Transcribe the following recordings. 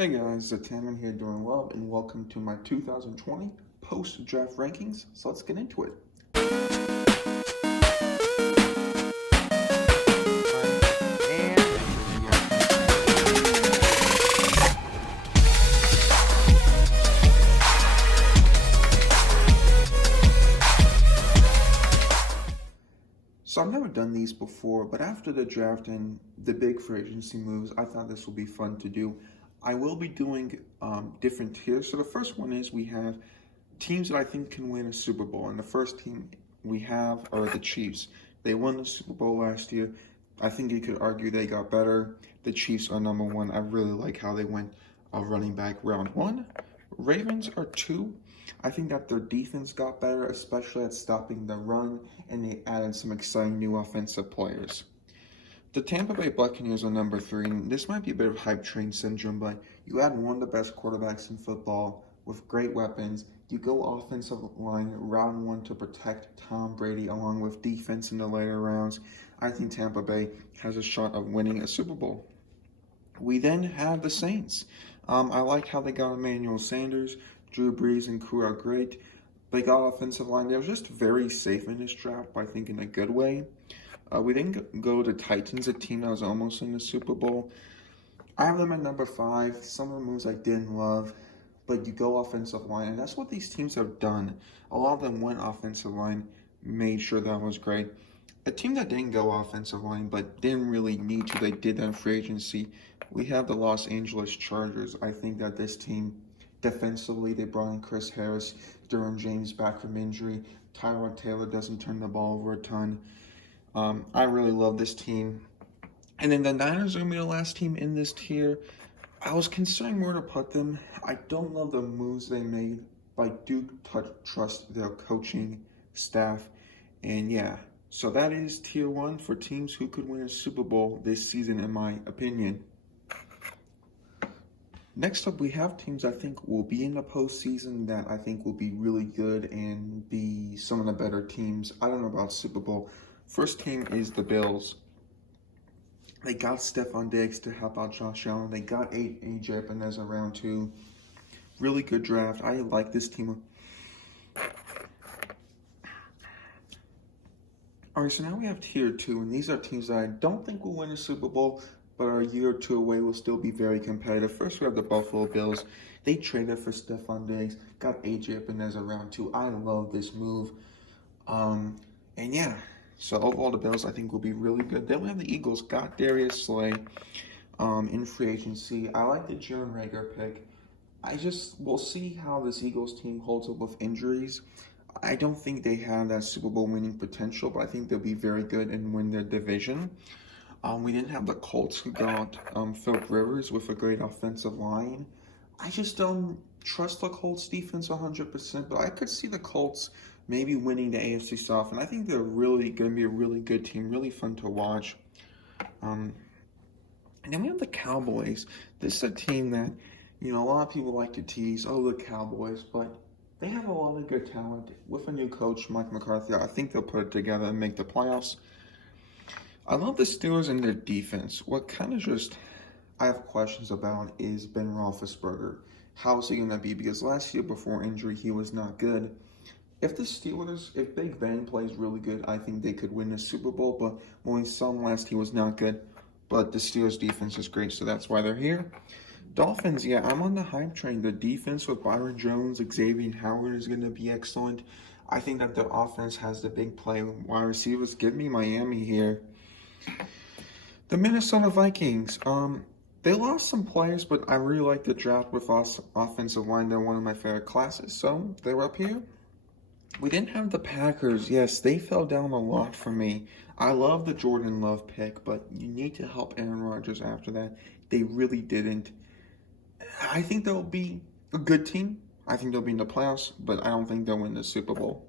Hey guys, Taman here doing well, and welcome to my 2020 post-draft rankings. So let's get into it. So I've never done these before, but after the draft and the big free agency moves, I thought this would be fun to do. I will be doing different tiers. So the first one is we have teams that I think can win a Super Bowl, and the first team we have are the Chiefs. They won the Super Bowl last year. I think you could argue they got better. The Chiefs are number one. I really like how they went running back round one. Ravens are two. I think that their defense got better, especially at stopping the run, and they added some exciting new offensive players. The Tampa Bay Buccaneers are number three, and this might be a bit of hype train syndrome, but you add one of the best quarterbacks in football with great weapons. You go offensive line round one to protect Tom Brady, along with defense in the later rounds. I think Tampa Bay has a shot of winning a Super Bowl. We then have the Saints. I like how they got Emmanuel Sanders. Drew Brees and crew are great. They got offensive line. They were just very safe in this draft, I think in a good way. We then go to Titans, a team that was almost in the Super Bowl. I have them at number five. Some of the moves I didn't love, but you go offensive line, and that's what these teams have done. A lot of them went offensive line, made sure that was great. A team that didn't go offensive line, but didn't really need to, they did that in free agency. We have the Los Angeles Chargers. I think that this team, defensively, they brought in Chris Harris, Derwin James back from injury. Tyrod Taylor doesn't turn the ball over a ton. I really love this team. And then the Niners are going to be the last team in this tier. I was considering where to put them. I don't love the moves they made, but I do trust their coaching staff. And yeah, so that is tier one for teams who could win a Super Bowl this season, in my opinion. Next up, we have teams I think will be in the postseason that I think will be really good and be some of the better teams. I don't know about Super Bowl. First team is the Bills. They got Stephon Diggs to help out Josh Allen. They got AJ Epineza round two. Really good draft. I like this team. All right, so now we have tier two, and these are teams that I don't think will win a Super Bowl, but are a year or two away, will still be very competitive. First, we have the Buffalo Bills. They traded for Stephon Diggs, got AJ Epineza round two. I love this move. And yeah, so overall, the Bills I think will be really good. Then we have the Eagles, got Darius Slay in free agency. I like the Jalen Reagor pick. We'll see how this Eagles team holds up with injuries. I don't think they have that Super Bowl winning potential, but I think they'll be very good and win their division. We didn't have the Colts, who got Philip Rivers with a great offensive line. I just don't trust the Colts defense 100%, but I could see the Colts maybe winning the AFC South, and I think they're really going to be a really good team, really fun to watch. And then we have the Cowboys. This is a team that, a lot of people like to tease, the Cowboys, but they have a lot of good talent. With a new coach, Mike McCarthy, I think they'll put it together and make the playoffs. I love the Steelers and their defense. What kind of I have questions about is Ben Roethlisberger. How is he going to be? Because last year before injury, he was not good. If Big Ben plays really good, I think they could win the Super Bowl. But when we saw him last, he was not good. But the Steelers' defense is great, so that's why they're here. Dolphins, yeah, I'm on the hype train. The defense with Byron Jones, Xavier Howard is going to be excellent. I think that the offense has the big play. Wide receivers, give me Miami here. The Minnesota Vikings, they lost some players, but I really like the draft with offensive line. They're one of my favorite classes, so they're up here. We didn't have the Packers. Yes, they fell down a lot for me. I love the Jordan Love pick, but you need to help Aaron Rodgers after that. They really didn't. I think they'll be a good team. I think they'll be in the playoffs, but I don't think they'll win the Super Bowl.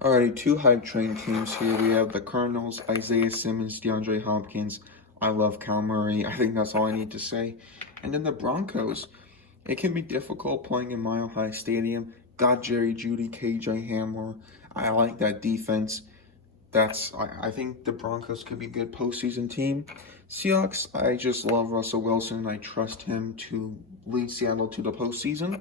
Alrighty, two hype train teams here. We have the Cardinals, Isaiah Simmons, DeAndre Hopkins. I love Kyle Murray. I think that's all I need to say. And then the Broncos. It can be difficult playing in Mile High Stadium. Got Jerry Jeudy, KJ Hamler. I like that defense. I think the Broncos could be a good postseason team. Seahawks, I just love Russell Wilson, and I trust him to lead Seattle to the postseason.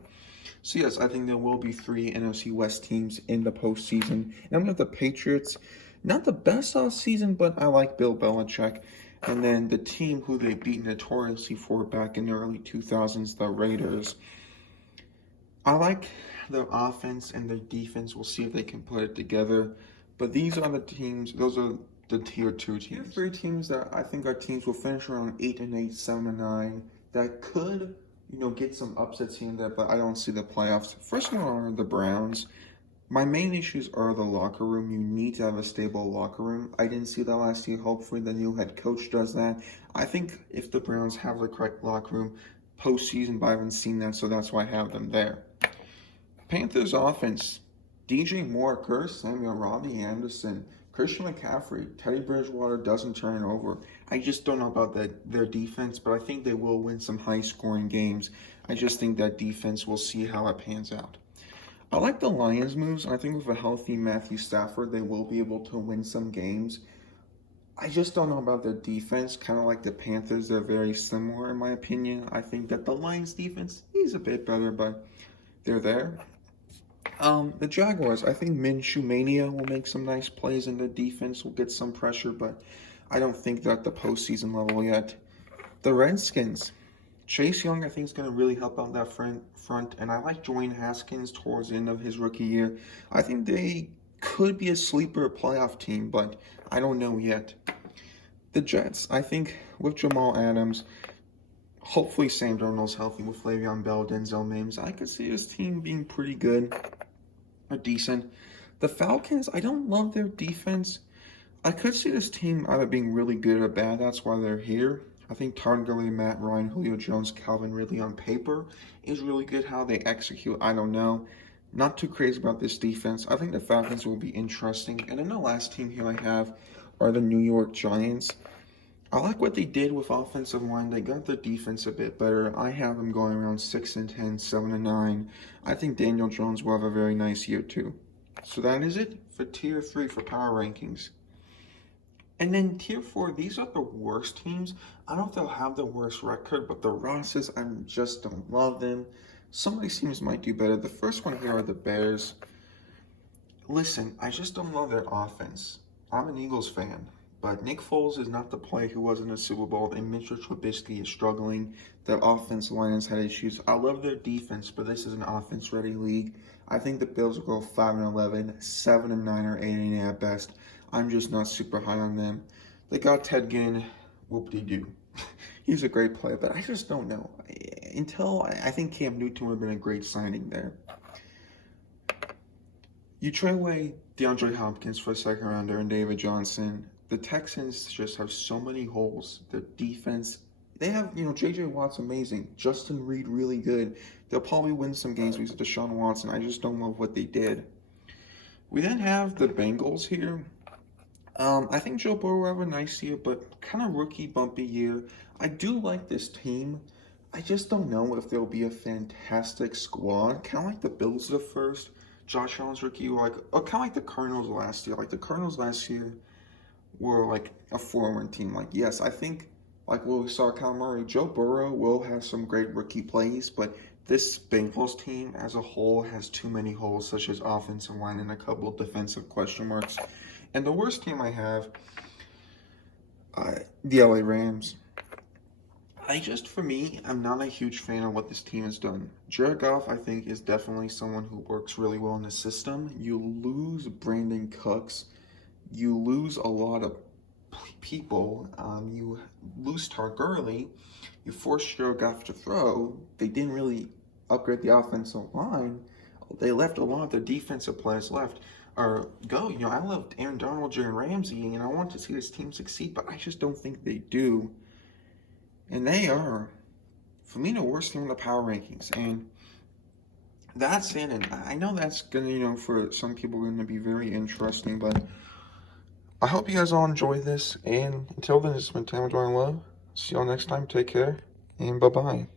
So yes, I think there will be 3 NFC West teams in the postseason. And I'm going to have the Patriots, not the best offseason, but I like Bill Belichick. And then the team who they beat notoriously for back in the early 2000s, the Raiders. I like their offense and their defense. We'll see if they can put it together. But these are the teams, those are the tier 2 teams. Tier 3 teams that I think our teams will finish around 8-8, 7-9, that could, get some upsets here and there, but I don't see the playoffs. First one are the Browns. My main issues are the locker room. You need to have a stable locker room. I didn't see that last year. Hopefully the new head coach does that. I think if the Browns have the correct locker room postseason, but I haven't seen that, so that's why I have them there. Panthers offense. DJ Moore, Curtis Samuel, Robbie Anderson, Christian McCaffrey, Teddy Bridgewater doesn't turn it over. I just don't know about their defense, but I think they will win some high-scoring games. I just think that defense, we'll see how it pans out. I like the Lions' moves. I think with a healthy Matthew Stafford, they will be able to win some games. I just don't know about their defense. Kind of like the Panthers, they're very similar in my opinion. I think that the Lions' defense is a bit better, but they're there. The Jaguars, I think Minshew Mania will make some nice plays and the defense will get some pressure, but I don't think they're at the postseason level yet. The Redskins, Chase Young, I think, is going to really help out that front, and I like Dwayne Haskins towards the end of his rookie year. I think they could be a sleeper playoff team, but I don't know yet. The Jets, I think, with Jamal Adams, hopefully Sam Darnold's healthy with Le'Veon Bell, Denzel Mims, I could see this team being pretty good or decent. The Falcons, I don't love their defense. I could see this team either being really good or bad. That's why they're here. I think Todd Gurley, Matt Ryan, Julio Jones, Calvin Ridley on paper is really good. How they execute, I don't know. Not too crazy about this defense. I think the Falcons will be interesting. And then the last team here I have are the New York Giants. I like what they did with offensive line. They got their defense a bit better. I have them going around 6-10, 7-9. I think Daniel Jones will have a very nice year too. So that is it for Tier 3 for Power Rankings. And then Tier 4, these are the worst teams. I don't know if they'll have the worst record, but the Rosses, I just don't love them. Some of these teams might do better. The first one here are the Bears. Listen, I just don't love their offense. I'm an Eagles fan, but Nick Foles is not the player who was in the Super Bowl, and Mitchell Trubisky is struggling. Their offense line has had issues. I love their defense, but this is an offense-ready league. I think the Bills will go 5-11, 7-9, or 8-8 at best. I'm just not super high on them. They got Ted Ginn, whoop-de-doo. He's a great player, but I just don't know. I think Cam Newton would have been a great signing there. You trade away DeAndre Hopkins for a second rounder and David Johnson. The Texans just have so many holes. Their defense, they have, J.J. Watt's amazing. Justin Reed, really good. They'll probably win some games because of Deshaun Watson. I just don't love what they did. We then have the Bengals here. I think Joe Burrow will have a nice year, but kind of rookie bumpy year. I do like this team. I just don't know if there'll be a fantastic squad. Kind of like the Bills the first. Josh Allen's rookie, kind of like the Cardinals last year. Like the Cardinals last year were like a 4-win team. Yes, I think like what we saw at Kyle Murray, Joe Burrow will have some great rookie plays, but this Bengals team as a whole has too many holes, such as offensive line and a couple of defensive question marks. And the worst team I have, the LA Rams. For me, I'm not a huge fan of what this team has done. Jared Goff, I think, is definitely someone who works really well in the system. You lose Brandon Cooks. You lose a lot of people. You lose Todd Gurley. You force Jared Goff to throw. They didn't really upgrade the offensive line. They left a lot of their defensive players left. I loved Aaron Donald, Jalen Ramsey, and I want to see this team succeed, but I just don't think they do. And they are, for me, the worst team in the power rankings. And that's it. And I know that's going to, for some people, going to be very interesting, but I hope you guys all enjoy this. And until then, this has been Time with Dwayne Love. See y'all next time. Take care, and bye-bye.